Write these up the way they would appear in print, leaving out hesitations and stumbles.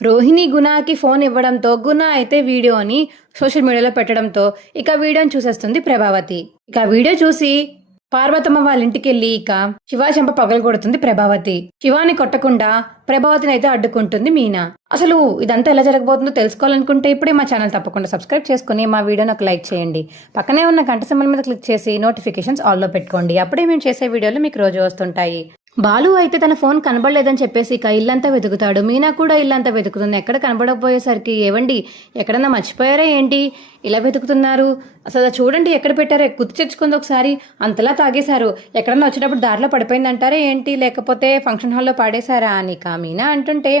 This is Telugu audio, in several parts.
రోహిణి గుణకి ఫోన్ ఇవ్వడంతో గుణ అయితే వీడియోని సోషల్ మీడియాలో పెట్టడంతో ఇక వీడియోని చూసేస్తుంది ప్రభావతి. ఇక వీడియో చూసి పార్వతమ్మ వాళ్ళ ఇంటికి వెళ్ళి ఇక శివ చెంప పగలు కొడుతుంది ప్రభావతి. శివాని కొట్టకుండా ప్రభావతిని అయితే అడ్డుకుంటుంది మీనా. అసలు ఇదంతా ఎలా జరగబోతుందో తెలుసుకోవాలనుకుంటే ఇప్పుడే మా ఛానల్ తప్పకుండా సబ్స్క్రైబ్ చేసుకుని మా వీడియోని ఒక లైక్ చేయండి. పక్కనే ఉన్న గంట సింబల్ మీద క్లిక్ చేసి నోటిఫికేషన్స్ ఆల్లో పెట్టుకోండి. అప్పుడే మేము చేసే వీడియోలు మీకు రోజు వస్తుంటాయి. బాలు అయితే తన ఫోన్ కనబడలేదని చెప్పేసి ఇక ఇల్లంతా వెతుకుతాడు. మీనా కూడా ఇల్లంతా వెతుకుతుంది. ఎక్కడ కనబడకపోయేసరికి ఏవండి ఎక్కడన్నా మర్చిపోయారా ఏంటి ఇలా వెతుకుతున్నారు, అసలు చూడండి ఎక్కడ పెట్టారో గుర్తు తెచ్చుకుంది ఒకసారి, అంతలా తాగేశారు, ఎక్కడన్నా వచ్చేటప్పుడు దారిలో పడిపోయిందంటారా ఏంటి, లేకపోతే ఫంక్షన్ హాల్లో పాడేశారా అని ఇక మీనా అంటుంటే,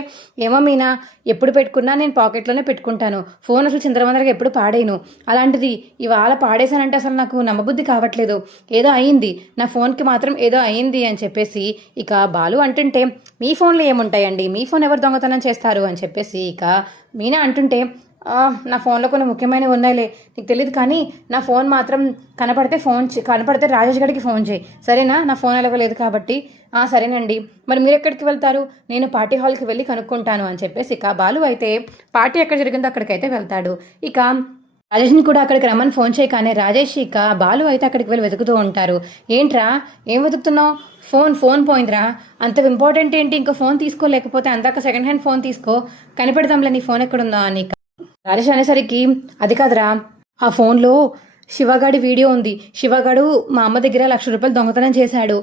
ఏమో మీనా ఎప్పుడు పెట్టుకున్నా నేను పాకెట్లోనే పెట్టుకుంటాను, ఫోన్ అసలు చిందరవందరగా ఎప్పుడు పాడేను, అలాంటిది ఇవాళ పాడేశానంటే అసలు నాకు నమ్మబుద్ధి కావట్లేదు, ఏదో అయింది నా ఫోన్కి మాత్రం ఏదో అయింది అని చెప్పేసి ఇక బాలు అంటుంటే, మీ ఫోన్లో ఏముంటాయండి, మీ ఫోన్ ఎవరు దొంగతనం చేస్తారు అని చెప్పేసి ఇక మీనా అంటుంటే, నా ఫోన్లో కొన్ని ముఖ్యమైనవి ఉన్నాయిలే నీకు తెలియదు, కానీ నా ఫోన్ మాత్రం కనపడితే రాజేష్ గడికి ఫోన్ చేయి సరేనా, నా ఫోన్ ఎలవలేదు కాబట్టి. సరేనండి, మరి మీరు ఎక్కడికి వెళ్తారు, నేను పార్టీ హాల్కి వెళ్ళి కనుక్కుంటాను అని చెప్పేసి ఇక బాలు అయితే పార్టీ ఎక్కడ జరిగిందో అక్కడికైతే వెళ్తాడు. ఇక రాజేష్ని కూడా అక్కడికి రమ్మని ఫోన్ చేయగానే రాజేష్ ఇక బాలు అయితే అక్కడికి వెళ్ళి వెతుకుతూ ఉంటారు. ఏంట్రా ఏం వెతుకుతున్నావు, ఫోన్ పోయిందిరా, అంత ఇంపార్టెంట్ ఏంటి, ఇంకో ఫోన్ తీసుకోలేకపోతే అందాక సెకండ్ హ్యాండ్ ఫోన్ తీసుకో, కనిపెడతాంలే నీ ఫోన్ ఎక్కడుందో అని రాజేష్ అనేసరికి, అది కాదురా ఆ ఫోన్లో శివగాడి వీడియో ఉంది, శివగాడు మా అమ్మ దగ్గర 1,00,000 రూపాయలు దొంగతనం చేశాడు,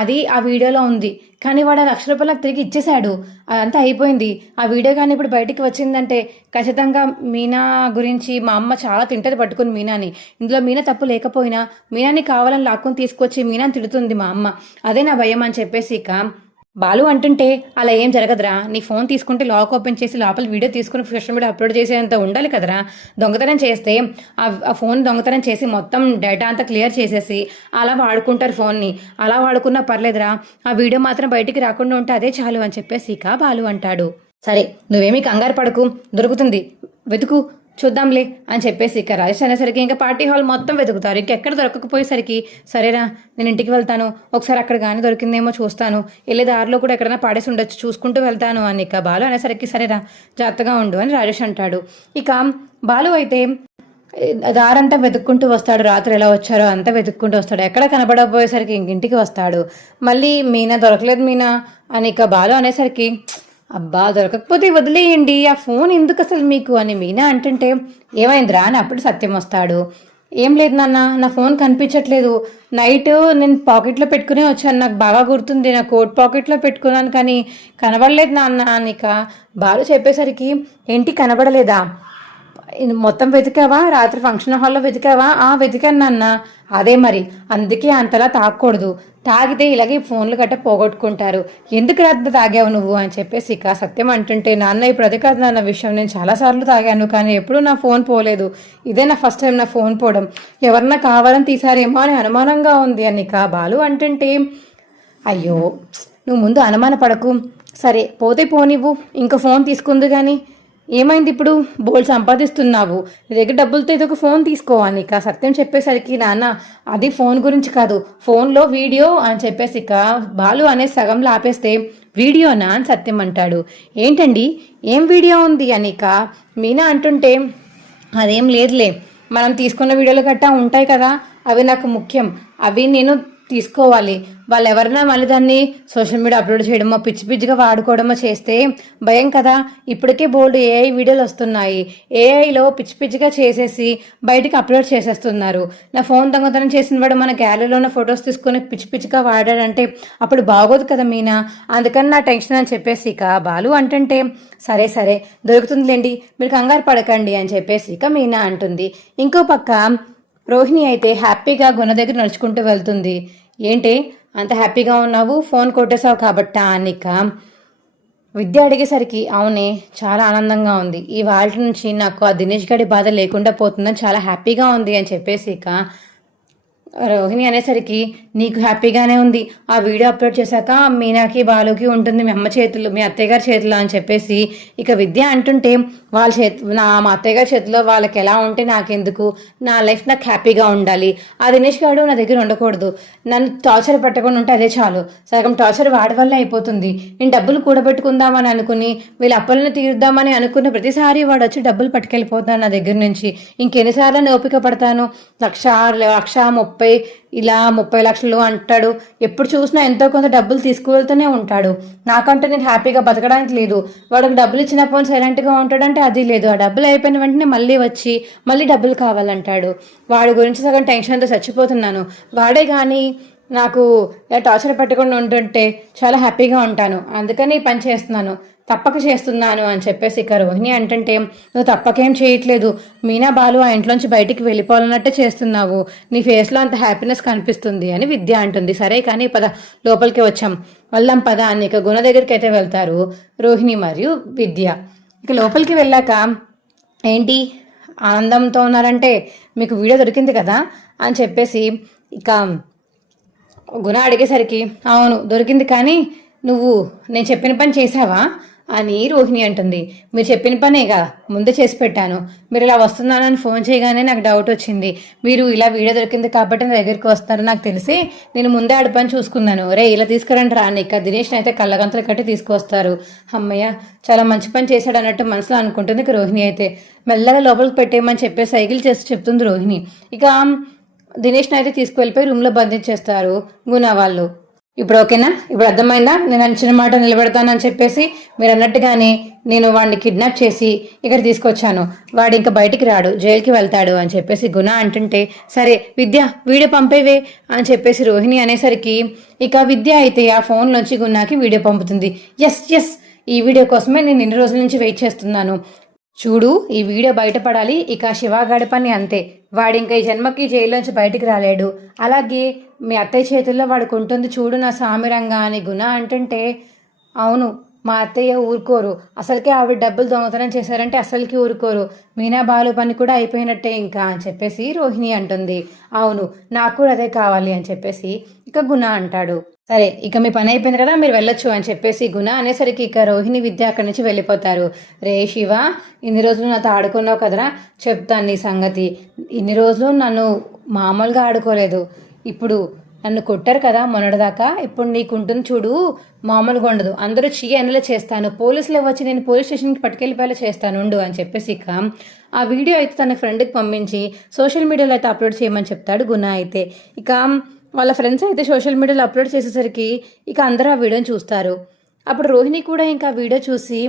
అది ఆ వీడియోలో ఉంది, కానీ వాడు ఆ 1,00,000 రూపాయలు నాకు తిరిగి ఇచ్చేశాడు, అదంతా అయిపోయింది, ఆ వీడియో కానీ ఇప్పుడు బయటికి వచ్చిందంటే ఖచ్చితంగా మీనా గురించి మా అమ్మ చాలా తింటది పట్టుకుని మీనాని, ఇందులో మీనా తప్పు లేకపోయినా మీనాని కావాలని లాక్కొని తీసుకొచ్చి మీనాని తిడుతుంది మా అమ్మ, అదే నా భయం అని చెప్పేసి ఇక బాలు అంటుంటే, అలా ఏం జరగదురా, నీ ఫోన్ తీసుకుంటే లాక్ ఓపెన్ చేసి లోపల వీడియో తీసుకుని సోషల్ మీడియా అప్లోడ్ చేసేంత ఉండాలి కదరా, దొంగతనం చేస్తే ఆ ఫోన్ దొంగతనం చేసి మొత్తం డేటా అంతా క్లియర్ చేసేసి అలా వాడుకుంటారు ఫోన్ని, అలా వాడుకున్నా పర్లేదురా, ఆ వీడియో మాత్రం బయటికి రాకుండా ఉంటే అదే చాలు అని చెప్పేసి ఇక బాలు అంటాడు. సరే నువ్వేమీ కంగారు పడకు, దొరుకుతుంది, వెతుకు చూద్దాంలే అని చెప్పేసి ఇక రాజేష్ అనేసరికి ఇంకా పార్టీ హాల్ మొత్తం వెతుకుతారు. ఇంకెక్కడ దొరకకపోయేసరికి, సరేరా నేను ఇంటికి వెళ్తాను, ఒకసారి అక్కడ కానీ దొరికిందేమో చూస్తాను, వెళ్ళే దారిలో కూడా ఎక్కడైనా పాడేసి ఉండొచ్చు చూసుకుంటూ వెళ్తాను అని ఇక బాలు అనేసరికి, సరేరా జాగ్రత్తగా ఉండు అని రాజేష్ అంటాడు. ఇక బాలు అయితే దారంతా వెతుక్కుంటూ వస్తాడు, రాత్రి ఎలా వచ్చారో అంతా వెతుక్కుంటూ వస్తాడు, ఎక్కడ కనబడకపోయేసరికి ఇంటికి వస్తాడు. మళ్ళీ మీనా దొరకలేదు మీనా అని ఇక బాలు అనేసరికి, అబ్బా దొరకకపోతే వదిలేయండి, ఆ ఫోన్ ఎందుకు అసలు మీకు అని మీనా అంటుంటే, ఏమైందిరా అని అప్పుడు సత్యం వస్తాడు. ఏం లేదు నాన్న, నా ఫోన్ కనిపించట్లేదు, నైట్ నేను పాకెట్లో పెట్టుకునే వచ్చాను, నాకు బాగా గుర్తుంది, నా కోట్ పాకెట్లో పెట్టుకున్నాను కానీ కనబడలేదు నాన్న అనిక బాలు చెప్పేసరికి, ఏంటి కనబడలేదా, మొత్తం వెతికావా, రాత్రి ఫంక్షన్ హాల్లో వెతికావా, వెతికాను నాన్న, అదే మరి అందుకే అంతలా తాగకూడదు, తాగితే ఇలాగే ఫోన్లు గట్ట పోగొట్టుకుంటారు, ఎందుకు రాత్రి తాగావు నువ్వు అని చెప్పేసి ఇక సత్యం అంటుంటే, నాన్న ఇప్పుడు అది కాదు నాన్న విషయం, నేను చాలాసార్లు తాగాను కానీ ఎప్పుడూ నా ఫోన్ పోలేదు, ఇదే నా ఫస్ట్ టైం నా ఫోన్ పోవడం, ఎవరన్నా కావాలని తీసారేమో అని అనుమానంగా ఉంది అని ఇక బాలు అంటుంటే, అయ్యో నువ్వు ముందు అనుమాన పడకు, సరే పోతే పోనివ్వు, ఇంకో ఫోన్ తీసుకుంది కానీ ఏమైంది ఇప్పుడు, బోల్ సంపాదిస్తున్నావు, నీ దగ్గర డబ్బులతో ఏదో ఒక ఫోన్ తీసుకోవాలి ఇక సత్యం చెప్పేసరికి, నాన్న అది ఫోన్ గురించి కాదు, ఫోన్లో వీడియో అని చెప్పేసి ఇక బాలు అనే సగంలో ఆపేస్తే, వీడియోనా అని సత్యం అంటాడు. ఏంటండి ఏం వీడియో ఉంది అని ఇక మీనా అంటుంటే, అదేం లేదులే, మనం తీసుకున్న వీడియోలు గట్టా ఉంటాయి కదా, అవి నాకు ముఖ్యం, అవి నేను తీసుకోవాలి, వాళ్ళు ఎవరైనా మళ్ళీ దాన్ని సోషల్ మీడియా అప్లోడ్ చేయడమో పిచ్చి పిచ్చిగా వాడుకోవడమో చేస్తే భయం కదా, ఇప్పటికే బోల్డ్ ఏఐ వీడియోలు వస్తున్నాయి, ఏఐలో పిచ్చి పిచ్చిగా చేసేసి బయటికి అప్లోడ్ చేసేస్తున్నారు, నా ఫోన్ దొంగతనం చేసిన వాడు మన గ్యాలరీలో ఉన్న ఫొటోస్ తీసుకొని పిచ్చి పిచ్చిగా వాడాడంటే అప్పుడు బాగోదు కదా మీనా, అందుకని నా టెన్షన్ అని చెప్పేసి ఇక బాలు అంటుంటే, సరే సరే దొరుకుతుందిలేండి మీరు కంగారు పడకండి అని చెప్పేసి ఇక మీనా అంటుంది. ఇంకో పక్క రోహిణి అయితే హ్యాపీగా గుణ దగ్గర నడుచుకుంటూ వెళ్తుంది. ఏంటి అంత హ్యాపీగా ఉన్నావు, ఫోన్ కొట్టేశావు కాబట్టా అనిక విద్య అడిగేసరికి, అవునే చాలా ఆనందంగా ఉంది, ఈ వాళ్ళ నుంచి నాకు ఆ దినేష్ గడి బాధ లేకుండా పోతుందని చాలా హ్యాపీగా ఉంది అని చెప్పేసి ఇక రోహిణి అనేసరికి నీకు హ్యాపీగానే ఉంది, ఆ వీడియో అప్లోడ్ చేశాక మీనాకి బాలుకి ఉంటుంది మీ అమ్మ చేతులు మీ అత్తయ్య గారి చేతిలో అని చెప్పేసి ఇక విద్య అంటుంటే వాళ్ళ మా అత్తయ్య గారి చేతిలో వాళ్ళకి ఎలా ఉంటే నాకెందుకు, నా లైఫ్ నాకు హ్యాపీగా ఉండాలి, ఆ దినేష్ గారు నా దగ్గర ఉండకూడదు, నన్ను టార్చర్ పెట్టకుండా ఉంటే అదే చాలు, సగం టార్చర్ వాడి వల్ల అయిపోతుంది, నేను డబ్బులు కూడబెట్టుకుందామని అనుకుని వీళ్ళ అప్పులను తీరుద్దామని అనుకున్న ప్రతిసారి వాడు వచ్చి డబ్బులు పట్టుకెళ్ళిపోతాను నా దగ్గర నుంచి, ఇంకెన్నిసార్లు ఓపిక పడతాను, 1,30,000 ఇలా 30 లక్షలు అంటాడు, ఎప్పుడు చూసినా ఎంతో కొంత డబ్బులు తీసుకువెళ్తూనే ఉంటాడు, నాకంటే నేను హ్యాపీగా బతకడానికి లేదు, వాడికి డబ్బులు ఇచ్చినప్పుడు సైలెంట్గా ఉంటాడంటే అది లేదు, ఆ డబ్బులు అయిపోయిన వెంటనే మళ్ళీ వచ్చి మళ్ళీ డబ్బులు కావాలంటాడు, వాడి గురించి సగం టెన్షన్తో చచ్చిపోతున్నాను, వాడే కానీ నాకు టార్చర్ పెట్టకుండా ఉంటుంటే చాలా హ్యాపీగా ఉంటాను, అందుకని ఈ పని చేస్తున్నాను, తప్పక చేస్తున్నాను అని చెప్పేసి ఇక రోహిణి అంటుంటే నువ్వు తప్పకేం చేయట్లేదు, మీనా బాలు ఆ ఇంట్లోంచి బయటికి వెళ్ళిపోవాలన్నట్టే చేస్తున్నావు, నీ ఫేస్లో అంత హ్యాపీనెస్ కనిపిస్తుంది అని విద్య అంటుంది. సరే కానీ పద లోపలికి వచ్చాం వెళ్దాం పద అని ఇక గుణ దగ్గరికి అయితే వెళ్తారు రోహిణి మరియు విద్య. ఇక లోపలికి వెళ్ళాక ఏంటి ఆనందంతో ఉన్నారంటే మీకు వీడియో దొరికింది కదా అని చెప్పేసి ఇక గుణ అడిగేసరికి అవును దొరికింది, కానీ నువ్వు నేను చెప్పిన పని చేసావా అని రోహిణి అంటుంది. మీరు చెప్పిన పనేగా ముందే చేసి పెట్టాను, మీరు ఇలా వస్తున్నానని ఫోన్ చేయగానే నాకు డౌట్ వచ్చింది, మీరు ఇలా వీడియో దొరికింది కాబట్టి నా దగ్గరికి వస్తారు నాకు తెలిసి నేను ముందే ఆడ పని చూసుకున్నాను, రే ఇలా తీసుకురండి రా ఇక దినేష్ని అయితే కళ్ళగంతలు కట్టి తీసుకొస్తారు, అమ్మయ్య చాలా మంచి పని చేశాడు అన్నట్టు మనసులో అనుకుంటుంది ఇక రోహిణి. అయితే మెల్లగా లోపలికి పెట్టేయమని చెప్పి సైకిల్ చేసి చెప్తుంది రోహిణి. ఇక దినేష్ని అయితే తీసుకువెళ్ళిపోయి రూమ్లో బంధించేస్తారు గుణ వాళ్ళు. ఇప్పుడు ఓకేనా, ఇప్పుడు అర్థమైందా నేను అంచిన మాట నిలబెడతానని చెప్పేసి, మీరు అన్నట్టుగానే నేను వాడిని కిడ్నాప్ చేసి ఇక్కడ తీసుకొచ్చాను, వాడు ఇంకా బయటికి రాడు, జైలుకి వెళ్తాడు అని చెప్పేసి గుణ అంటుంటే సరే విద్య వీడియో పంపేవే అని చెప్పేసి రోహిణి అనేసరికి ఇక విద్య అయితే ఆ ఫోన్ నుంచి గుణకి వీడియో పంపుతుంది. ఎస్ ఎస్ ఈ వీడియో కోసమే నేను ఇన్ని రోజుల నుంచి వెయిట్ చేస్తున్నాను, చూడు ఈ వీడియో బయటపడాలి, ఇక శివగాడి పని అంతే, వాడి ఇంకా ఈ జన్మకి జైల్లోంచి బయటికి రాలేడు, అలాగే మీ అత్తయ్య చేతుల్లో వాడికి ఉంటుంది చూడు నా సామిరంగా అని గుణ అంటుంటే అవును మా అత్తయ్య ఊరుకోరు, అసలుకే ఆవిడ డబ్బులు దొంగతనం చేశారంటే అసలుకి ఊరుకోరు, మీనా బాలు పని కూడా అయిపోయినట్టే ఇంకా అని చెప్పేసి రోహిణి అంటుంది. అవును నాకు కూడా అదే కావాలి అని చెప్పేసి ఇక గుణ అంటాడు. సరే ఇక మీ పని అయిపోయింది కదా మీరు వెళ్ళొచ్చు అని చెప్పేసి గుణ అనేసరికి ఇక రోహిణి విద్య అక్కడి నుంచి వెళ్ళిపోతారు. రే శివ ఇన్ని రోజులు నాతో ఆడుకున్నావు కదరా, చెప్తాను నీ సంగతి, ఇన్ని రోజులు నన్ను మామూలుగా ఆడుకోలేదు, ఇప్పుడు నన్ను కొట్టారు కదా మొన్నటిదాకా, ఇప్పుడు నీకుంటుంది చూడు మామూలుగా ఉండదు, అందరూ చీయనలా చేస్తాను, పోలీసులు వచ్చి నేను పోలీస్ స్టేషన్కి పట్టుకెళ్ళిపోయేలా చేస్తాను ఉండు అని చెప్పేసి ఇక ఆ వీడియో అయితే తన ఫ్రెండ్కి పంపించి సోషల్ మీడియాలో అయితే అప్లోడ్ చేయమని చెప్తాడు గుణ. అయితే ఇక వాళ్ళ ఫ్రెండ్స్ అయితే సోషల్ మీడియాలో అప్లోడ్ చేసేసరికి ఇక అందరూ ఆ వీడియోని చూస్తారు. అప్పుడు రోహిణి కూడా ఇంకా వీడియో చూసి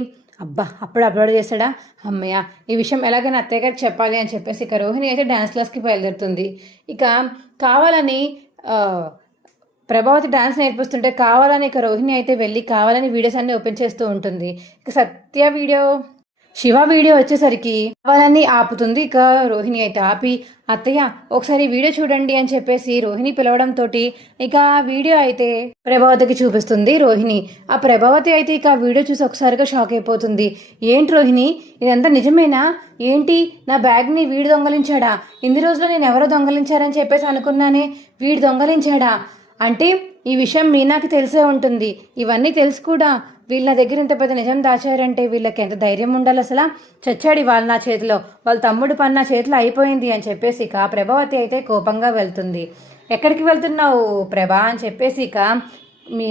అబ్బా అప్పుడు అప్లోడ్ చేశాడా, అమ్మయ్య ఈ విషయం ఎలాగైనా అత్తయ్య గారికి చెప్పాలి అని చెప్పేసి ఇక రోహిణి అయితే డ్యాన్స్ క్లాస్కి బయలుదేరుతుంది. ఇక కావాలని ప్రభావతి డాన్స్ నేర్పిస్తుంటే కావాలని ఇక రోహిణి అయితే వెళ్ళి కావాలని వీడియోస్ అన్ని ఓపెన్ చేస్తూ ఉంటుంది. ఇక సత్య వీడియో శివ వీడియో వచ్చేసరికి కావాలని ఆపుతుంది. ఇక రోహిణి అయితే ఆపి అత్తయ్య ఒకసారి వీడియో చూడండి అని చెప్పేసి రోహిణి పిలవడంతో ఇక ఆ వీడియో అయితే ప్రభావతికి చూపిస్తుంది రోహిణి. ఆ ప్రభావతి అయితే ఇక ఆ వీడియో చూసి ఒకసారిగా షాక్ అయిపోతుంది. ఏంటి రోహిణి ఇదంతా నిజమేనా, ఏంటి నా బ్యాగ్ని వీడు దొంగలించాడా, ఇన్ని రోజులు నేను ఎవరో దొంగలించారని చెప్పేసి అనుకున్నానే, వీడు దొంగలించాడా అంటే ఈ విషయం మీనాకి తెలిసే ఉంటుంది, ఇవన్నీ తెలుసు కూడా వీళ్ళ దగ్గర ఇంత పెద్ద నిజం దాచారంటే వీళ్ళకి ఎంత ధైర్యం ఉండాలి, అసలు చచ్చాడు వాళ్ళు నా చేతిలో, వాళ్ళ తమ్ముడు పని నా చేతిలో అయిపోయింది అని చెప్పేసి ఇక ప్రభావతి అయితే కోపంగా వెళ్తుంది. ఎక్కడికి వెళ్తున్నావు ప్రభా అని చెప్పేసి ఇక మీ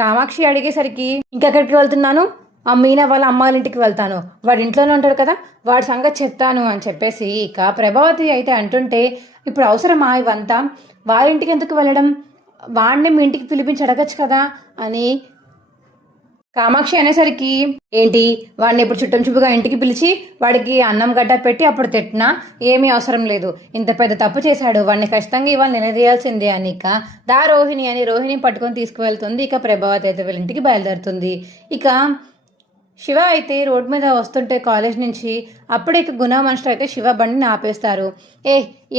కామాక్షి అడిగేసరికి ఇంకెక్కడికి వెళ్తున్నాను, ఆ మీనా వాళ్ళ అమ్మాయిల ఇంటికి వెళ్తాను, వాడి ఇంట్లోనే ఉంటాడు కదా వాడి సంగతి చెప్తాను అని చెప్పేసి ఇక ప్రభావతి అయితే అంటుంటే ఇప్పుడు అవసరమా ఇవంతా, వాళ్ళ ఇంటికి ఎందుకు వెళ్ళడం, వాడిని మీ ఇంటికి పిలిపించి అడగచ్చు కదా అని కామాక్షి అనేసరికి ఏంటి వాడిని ఇప్పుడు చుట్టం చూపుగా ఇంటికి పిలిచి వాడికి అన్నం గడ్డ పెట్టి అప్పుడు తిట్టినా ఏమీ అవసరం లేదు, ఇంత పెద్ద తప్పు చేశాడు వాడిని ఖచ్చితంగా ఇవాళ నిలదీయాల్సిందే అని ఇక దా రోహిణి అని రోహిణి పట్టుకొని తీసుకువెళ్తుంది. ఇక ప్రభావతి అయితే వీళ్ళ ఇంటికి బయలుదేరుతుంది. ఇక శివ అయితే రోడ్ మీద వస్తుంటే కాలేజ్ నుంచి అప్పుడే ఇక గుణ మనుషులు అయితే శివ బండిని ఆపేస్తారు.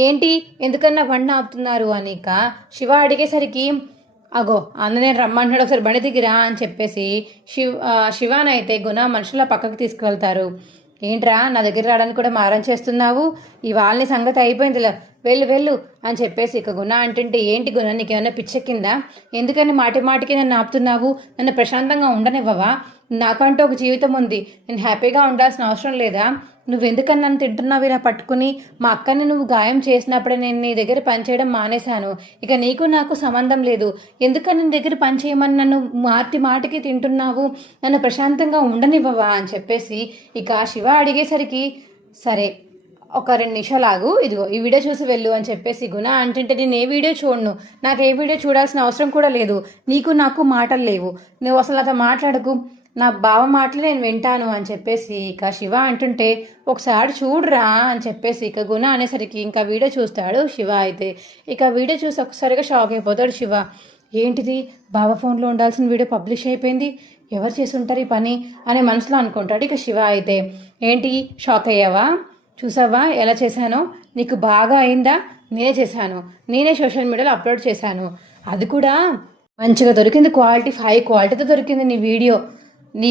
ఏంటి ఎందుకన్నా బండిని ఆపుతున్నారు అని ఇక శివ అడిగేసరికి అగో అన్ననే రమ్మంటున్నాడు ఒకసారి బండి దిగిరా అని చెప్పేసి శివానైతే గుణ మనుషుల పక్కకు తీసుకువెళ్తారు. ఏంట్రా నా దగ్గర రావడానికి కూడా మారం చేస్తున్నావు, ఇవాళ సంగతి అయిపోయింది, వెళ్ళు వెళ్ళు అని చెప్పేసి ఇక గుణ అంటుంటే, ఏంటి గుణ నీకేమైనా పిచ్చెక్కిందా? ఎందుకని మాటి మాటికి నన్ను ఆపుతున్నావు? నన్ను ప్రశాంతంగా ఉండనివ్వవా? నాకంటూ ఒక జీవితం ఉంది, నేను హ్యాపీగా ఉండాల్సిన అవసరం లేదా? నువ్వెందుకని నన్ను తింటున్నావు ఇలా పట్టుకుని? మా అక్కని నువ్వు గాయం చేసినప్పుడే నేను నీ దగ్గర పనిచేయడం మానేశాను. ఇక నీకు నాకు సంబంధం లేదు. ఎందుకని నీ దగ్గర పని చేయమని నన్ను మాటికి తింటున్నావు? నన్ను ప్రశాంతంగా ఉండనివ్వవా అని చెప్పేసి ఇక శివ అడిగేసరికి, సరే ఒక 2 నిమిషాలు ఆగు, ఇదిగో ఈ వీడియో చూసి వెళ్ళు అని చెప్పేసి గుణ అంటుంటే, నేను ఏ వీడియో చూడను, నాకు ఏ వీడియో చూడాల్సిన అవసరం కూడా లేదు, నీకు నాకు మాటలు లేవు, నువ్వు అసలు నాతో మాట్లాడకు, నా బావ మాటలు నేను వింటాను అని చెప్పేసి ఇక శివ అంటుంటే, ఒకసారి చూడరా అని చెప్పేసి ఇక గుణ అనేసరికి ఇంకా వీడియో చూస్తాడు శివ. అయితే ఇక వీడియో చూసి ఒకసారిగా షాక్ అయిపోతాడు శివ. ఏంటిది, బావ ఫోన్లో ఉండాల్సిన వీడియో పబ్లిష్ అయిపోయింది, ఎవరు చేసి ఉంటారు ఈ పని అనే మనసులో అనుకుంటాడు ఇక శివ. అయితే ఏంటి షాక్ అయ్యావా? చూసావా ఎలా చేశానో? నీకు బాగా అయిందా? నేనే చేశాను, నేనే సోషల్ మీడియాలో అప్లోడ్ చేశాను, అది కూడా మంచిగా దొరికింది, క్వాలిటీ 5 క్వాలిటీతో దొరికింది నీ వీడియో. నీ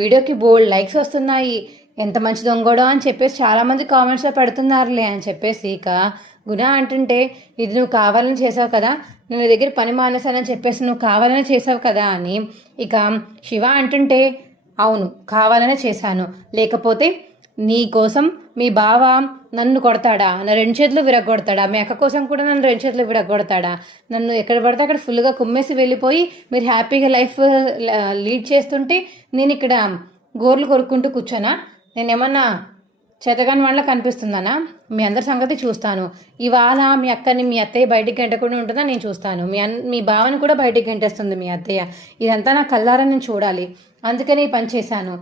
వీడియోకి బోల్డ్ లైక్స్ వస్తున్నాయి, ఎంత మంచి దొంగోడో అని చెప్పేసి చాలామంది కామెంట్స్లో పెడుతున్నారులే అని చెప్పేసి ఇక గుణ అంటుంటే, ఇది నువ్వు కావాలని చేసావు కదా, నేను దగ్గర పని మానేశానని చెప్పేసి నువ్వు కావాలనే చేసావు కదా అని ఇక శివ అంటుంటే, అవును కావాలనే చేశాను, లేకపోతే నీ కోసం మీ బావ నన్ను కొడతాడా? నా 2 చేతులు విరగొడతాడా? మీ అక్క కోసం కూడా నన్ను 2 చేతులు విరగొడతాడా? నన్ను ఎక్కడ పడితే అక్కడ ఫుల్గా కుమ్మేసి వెళ్ళిపోయి మీరు హ్యాపీగా లైఫ్ లీడ్ చేస్తుంటే నేను ఇక్కడ గోర్లు కొరుక్కుంటూ కూర్చోనా? నేనేమన్నా చేతగాని వాళ్ళ కనిపిస్తున్నానా? మీ అందరి సంగతి చూస్తాను. ఇవాళ మీ అక్కని మీ అత్తయ్య బయటికి గంటకుండా ఉంటుందా నేను చూస్తాను, మీ బావని కూడా బయటికి గంటేస్తుంది మీ అత్తయ్య. ఇదంతా నా కళ్ళారా నేను చూడాలి, అందుకని ఈ పని చేశాను.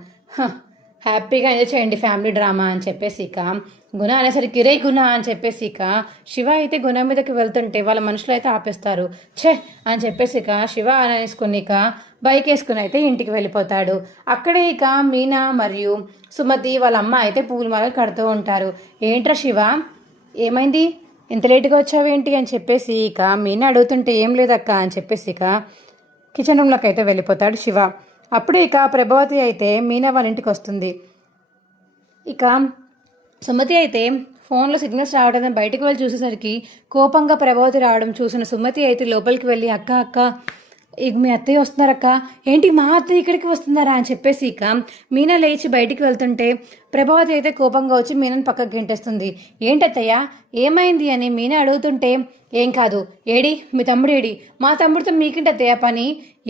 హ్యాపీగా ఎంజాయ్ చేయండి ఫ్యామిలీ డ్రామా అని చెప్పేసి ఇక గుణ అనేసరికి, రే గుణ అని చెప్పేసి ఇక శివ అయితే గుణ మీదకి వెళ్తుంటే వాళ్ళ మనుషులు అయితే ఆపేస్తారు. ఛే అని చెప్పేసి ఇక శివ అనేసుకుని ఇక బైక్ వేసుకుని అయితే ఇంటికి వెళ్ళిపోతాడు. అక్కడే ఇక మీనా మరియు సుమతి వాళ్ళ అమ్మ అయితే పూలమాలలు కడుతూ ఉంటారు. ఏంట్రా శివ ఏమైంది, ఎంత లేటుగా వచ్చావేంటి అని చెప్పేసి ఇక మీనా అడుగుతుంటే, ఏం లేదక్క అని చెప్పేసి ఇక కిచెన్ రూమ్లోకి అయితే వెళ్ళిపోతాడు శివ. అప్పుడే ఇక ప్రభావతి అయితే మీనా వాళ్ళ ఇంటికి వస్తుంది. ఇక సుమతి అయితే ఫోన్లో సిగ్నల్స్ రావడం బయటకు వెళ్ళి చూసేసరికి కోపంగా ప్రభావతి రావడం చూసిన సుమతి అయితే లోపలికి వెళ్ళి, అక్క అక్క ఇక మీ అత్తయ్య వస్తున్నారక్క. ఏంటి మా అత్తయ్య ఇక్కడికి వస్తున్నారా అని చెప్పేసి ఇక మీనా లేచి బయటికి వెళ్తుంటే ప్రభావతి అయితే కోపంగా వచ్చి మీనాను పక్కకు గెంటేస్తుంది. ఏంటత్తయ్య ఏమైంది అని మీనా అడుగుతుంటే, ఏం కాదు, ఏడి మీ తమ్ముడు ఏడి? మా తమ్ముడితో మీకేంటి అత్తయ్య పని?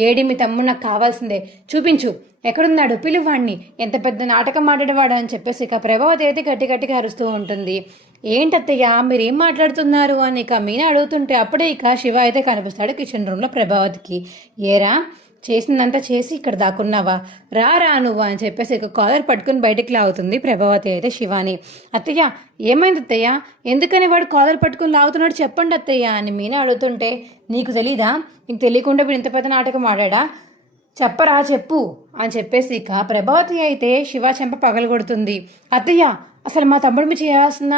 ఏడి మీ తమ్ముడు నాకు కావాల్సిందే, చూపించు, ఎక్కడున్నాడు, పిలువాడిని, ఎంత పెద్ద నాటకం ఆడేవాడు అని చెప్పేసి ఇక ప్రభావతి అయితే గట్టిగా అరుస్తూ ఉంటుంది. ఏంటత్తయ్య మీరేం మాట్లాడుతున్నారు అని ఇక మీనా అడుగుతుంటే అప్పుడే ఇక శివ అయితే కనిపిస్తాడు కిచెన్ రూమ్లో ప్రభావతికి. ఏరా చేసిందంతా చేసి ఇక్కడ దాక్కున్నావా, రా నువ్వు అని చెప్పేసి ఇక కాలర్ పట్టుకుని బయటికి లాగుతుంది ప్రభావతి అయితే శివాని. అత్తయ్య ఏమైంది అత్తయ్య, ఎందుకని వాడు కాలర్ పట్టుకుని లాగుతున్నాడు చెప్పండి అత్తయ్య అని మీనా అడుగుతుంటే, నీకు తెలీదా, నీకు తెలియకుండా వీడు ఇంత పెద్ద నాటకం ఆడా, చెప్పరా చెప్పు అని చెప్పేసి ఇక ప్రభావతి అయితే శివ చెంప పగలగొడుతుంది. అత్తయ్య అసలు మా తమ్ముడు మీ చేయాల్సిన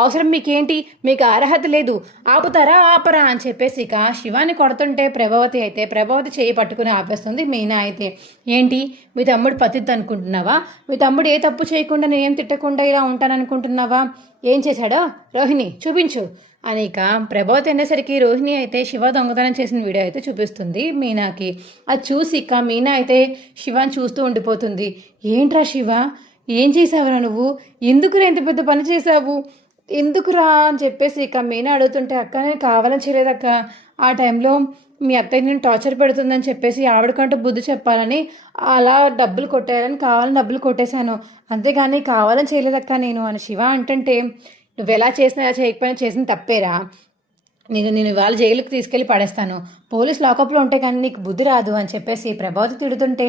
అవసరం మీకేంటి, మీకు అర్హత లేదు, ఆపరా అని చెప్పేసి ఇక శివాని కొడుతుంటే ప్రభావతి చేయి పట్టుకుని ఆపేస్తుంది. మీనా అయితే, ఏంటి మీ తమ్ముడు పతిత్ అనుకుంటున్నావా? మీ తమ్ముడు ఏ తప్పు చేయకుండా నేనేం తిట్టకుండా ఇలా ఉంటాననుకుంటున్నావా? ఏం చేశాడో రోహిణి చూపించు అని ఇక ప్రభావతి అనేసరికి రోహిణి అయితే శివ దొంగతనం చేసిన వీడియో అయితే చూపిస్తుంది మీనాకి. అది చూసి ఇక మీనా అయితే శివాని చూస్తూ ఉండిపోతుంది. ఏంట్రా శివ ఏం చేసావురా నువ్వు, ఎందుకురా ఇంత పెద్ద పని చేసావు, ఎందుకురా అని చెప్పేసి ఇక మీనా అడుగుతుంటే, అక్క నేను కావాలని చేయలేదక్క, ఆ టైంలో మీ అత్తయ్య నేను టార్చర్ పెడుతుందని చెప్పేసి ఆవిడకంటూ బుద్ధి చెప్పాలని అలా డబ్బులు కొట్టారని కావాలని డబ్బులు కొట్టేశాను, అంతేగాని కావాలని చేయలేదక్క నేను అని శివ అంటుంటే, నువ్వు ఎలా చేసినా ఎలా చేయకపోయినా చేసిన తప్పేరా, నేను ఇవాళ జైలుకి తీసుకెళ్ళి పడేస్తాను, పోలీస్ లాకప్లో ఉంటే కానీ నీకు బుద్ధి రాదు అని చెప్పేసి ప్రభావతి తిడుతుంటే,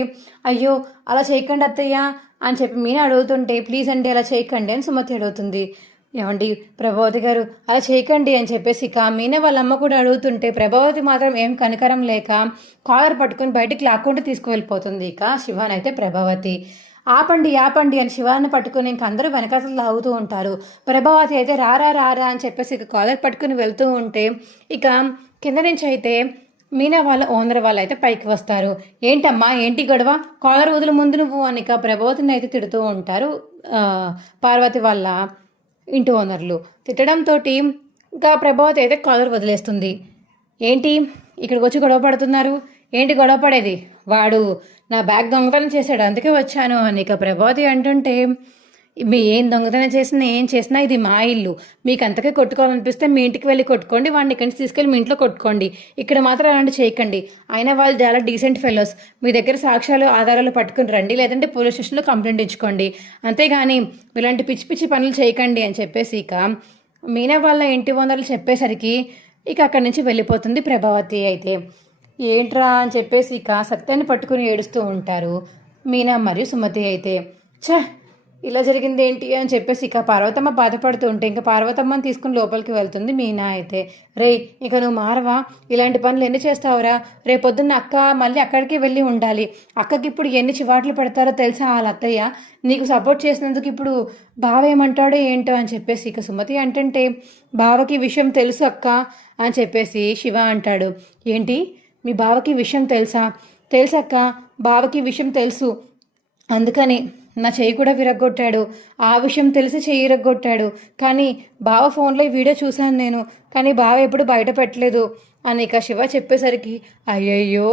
అయ్యో అలా చేయకండి అత్తయ్య అని చెప్పి మీనా అడుగుతుంటే, ప్లీజ్ అండి అలా చేయకండి అని సుమతి అడుగుతుంది. ఏమండి ప్రభావతి గారు అలా చేయకండి అని చెప్పేసి ఇక మీనా వాళ్ళ అమ్మ కూడా అడుగుతుంటే ప్రభావతి మాత్రం ఏం కనికరం లేక కాలర్ పట్టుకొని బయటికి లాక్కుంటూ తీసుకువెళ్ళిపోతుంది ఇక శివానైతే ప్రభావతి. ఆపండి అని శివాన్ని పట్టుకుని ఇంక అందరూ వెనకాతలు లాగుతూ ఉంటారు. ప్రభావతి అయితే రారా అని చెప్పేసి ఇక కాలర్ పట్టుకుని వెళ్తూ ఉంటే ఇక కింద నుంచి అయితే మీనా వాళ్ళ ఓనర్ వాళ్ళు అయితే పైకి వస్తారు. ఏంటమ్మా ఏంటి గొడవ, కాలర్ వదులు ముందు నువ్వు అని ఇక ప్రభావతిని అయితే తిడుతూ ఉంటారు పార్వతి వాళ్ళ ఇంటి ఓనర్లు. తిట్టడంతో ఇంకా ప్రభావతి అయితే కాలర్ వదిలేస్తుంది. ఏంటి ఇక్కడికి వచ్చి గొడవ పడుతున్నారు, ఏంటి గొడవ పడేది, వాడు నా బ్యాగ్ దొంగతనం చేశాడు అందుకే వచ్చాను అని ఇక ప్రభావతి అంటుంటే, మీ ఏం దొంగతనం చేసినా ఏం చేసినా ఇది మా ఇల్లు, మీకు అంతకే కొట్టుకోవాలనిపిస్తే మీ ఇంటికి వెళ్ళి కొట్టుకోండి, వాడిని ఇక్కడి నుంచి తీసుకెళ్ళి మీ ఇంట్లో కొట్టుకోండి, ఇక్కడ మాత్రం అలాంటి చేయకండి, అయినా వాళ్ళు చాలా డీసెంట్ ఫెలోస్, మీ దగ్గర సాక్ష్యాలు ఆధారాలు పట్టుకుని రండి, లేదంటే పోలీస్ స్టేషన్లో కంప్లైంట్ ఇచ్చుకోండి, అంతేగాని ఇలాంటి పిచ్చి పిచ్చి పనులు చేయకండి అని చెప్పేసి ఇక మీనా వాళ్ళ ఇంటి ఓనర్లు చెప్పేసరికి ఇక అక్కడి నుంచి వెళ్ళిపోతుంది ప్రభావతి. అయితే ఏంట్రా అని చెప్పేసి ఇక సత్యాన్ని పట్టుకుని ఏడుస్తూ ఉంటారు మీనా మరియు సుమతి. అయితే ఛ ఇలా జరిగింది ఏంటి అని చెప్పేసి ఇక పార్వతమ్మ బాధపడుతూ ఉంటే ఇంకా పార్వతమ్మని తీసుకుని లోపలికి వెళ్తుంది మీనా. అయితే రే ఇక నువ్వు మారవా, ఇలాంటి పనులు ఎన్ని చేస్తావురా, రేపొద్దున్న అక్క మళ్ళీ అక్కడికి వెళ్ళి ఉండాలి, అక్కకి ఇప్పుడు ఎన్ని చివాట్లు పెడతారో తెలుసా వాళ్ళ అత్తయ్య, నీకు సపోర్ట్ చేసినందుకు ఇప్పుడు బావ ఏమంటాడో ఏంటో అని చెప్పేసి ఇక సుమతి అంటుంటే, బావకి విషయం తెలుసు అక్క అని చెప్పేసి శివ అంటాడు. ఏంటి మీ బావకి విషయం తెలుసా, తెలుసక్క బావకి విషయం తెలుసు, అందుకని నా చెయ్యి కూడా విరగ్గొట్టాడు, ఆ విషయం తెలిసి చెయ్యి విరగ్గొట్టాడు, కానీ బావ ఫోన్లో ఈ వీడియో చూశాను నేను, కానీ బావ ఎప్పుడు బయట పెట్టలేదు అని ఇక శివ చెప్పేసరికి, అయ్యయ్యో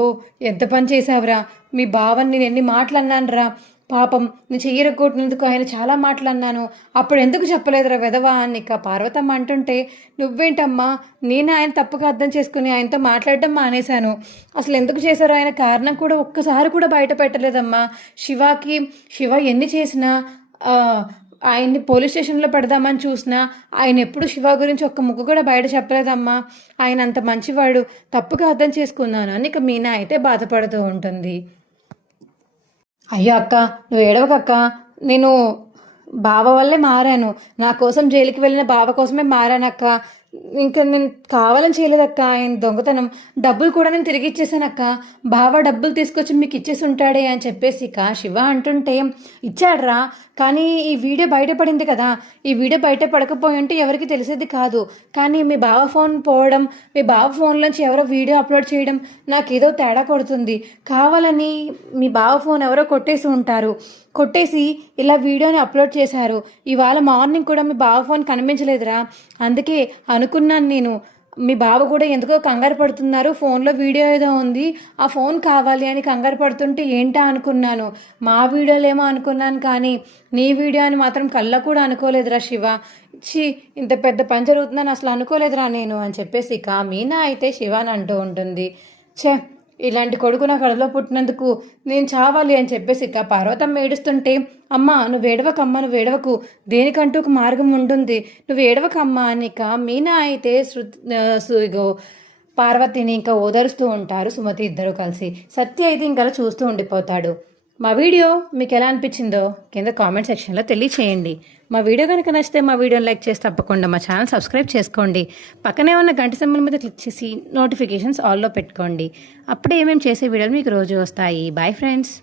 ఎంత పని చేసావురా, మీ బావని నేను ఎన్ని మాటలు అన్నానురా, పాపం నీ చెయ్యి విరగ్గొట్టినందుకు ఆయన చాలా మాటలు అన్నాను, అప్పుడు ఎందుకు చెప్పలేదురా వెధవా అని ఇక పార్వతమ్మ అంటుంటే, నువ్వేంటమ్మా, నేను ఆయన తప్పుగా అర్థం చేసుకుని ఆయనతో మాట్లాడడం మానేశాను, అసలు ఎందుకు చేశారో ఆయన కారణం కూడా ఒక్కసారి కూడా బయట పెట్టలేదమ్మా, శివ ఎన్ని చేసినా ఆయన్ని పోలీస్ స్టేషన్లో పెడదామని చూసినా ఆయన ఎప్పుడు శివ గురించి ఒక్క ముగ్గు కూడా బయట చెప్పలేదమ్మా, ఆయన అంత మంచివాడు, తప్పుగా అర్థం చేసుకున్నాను అని ఇక మీనా అయితే బాధపడుతూ ఉంటుంది. అయ్యో అక్క నువ్వు ఏడవకక్క, నేను బావ వల్లే మారాను, నా కోసం జైలుకి వెళ్ళిన బావ కోసమే మారానక్క, ఇంకా నేను కావాలని చేయలేదక్క, ఆయన దొంగతనం డబ్బులు కూడా నేను తిరిగి ఇచ్చేసానక్క, బావ డబ్బులు తీసుకొచ్చి మీకు ఇచ్చేసి ఉంటాడే అని చెప్పేసి ఇక శివ అంటుంటే, ఇచ్చాడ్రా కానీ ఈ వీడియో బయటపడింది కదా, ఈ వీడియో బయట పడకపోయి ఉంటే ఎవరికి తెలిసేది కాదు, కానీ మీ బావ ఫోన్ పోవడం, మీ బావ ఫోన్లోంచి ఎవరో వీడియో అప్లోడ్ చేయడం నాకేదో తేడా కొడుతుంది, కావాలని మీ బావ ఫోన్ ఎవరో కొట్టేసి ఇలా వీడియోని అప్లోడ్ చేశారు, ఇవాళ మార్నింగ్ కూడా మీ బావ ఫోన్ కనిపించలేదురా, అందుకే అనుకున్నాను నేను మీ బావ కూడా ఎందుకో కంగారు పడుతున్నారు, ఫోన్లో వీడియో ఏదో ఉంది ఆ ఫోన్ కావాలి అని కంగారు పడుతుంటే ఏంటా అనుకున్నాను, మా వీడియోలేమో అనుకున్నాను కానీ నీ వీడియో అని మాత్రం కళ్ళ కూడా అనుకోలేదురా శివ, ఇంత పెద్ద పని జరుగుతుందని అసలు అనుకోలేదురా నేను అని చెప్పేసి ఇక మీనా అయితే శివాని అంటూ ఉంటుంది. ఇలాంటి కొడుకు నా కడలో పుట్టినందుకు నేను చావాలి అని చెప్పేసి ఇక పార్వతమ్మ ఏడుస్తుంటే, అమ్మ నువ్వు ఏడవకు, దేనికంటూ ఒక మార్గం ఉంటుంది, నువ్వు ఏడవకమ్మా అని ఇక మీనా అయితే పార్వతిని ఇంకా ఓదరుస్తూ ఉంటారు సుమతి ఇద్దరు కలిసి. సత్య అయితే ఇంకా చూస్తూ ఉండిపోతాడు. మా వీడియో మీకు ఎలా అనిపించిందో కింద కామెంట్ సెక్షన్లో తెలియచేయండి. మా వీడియో కనుక నచ్చితే మా వీడియోని లైక్ చేసి తప్పకుండా మా ఛానల్ సబ్స్క్రైబ్ చేసుకోండి. పక్కనే ఉన్న గంట సింబల్ మీద క్లిక్ చేసి నోటిఫికేషన్స్ ఆల్లో పెట్టుకోండి. అప్పుడే ఏమేమి చేసే వీడియోలు మీకు రోజు వస్తాయి. Bye friends.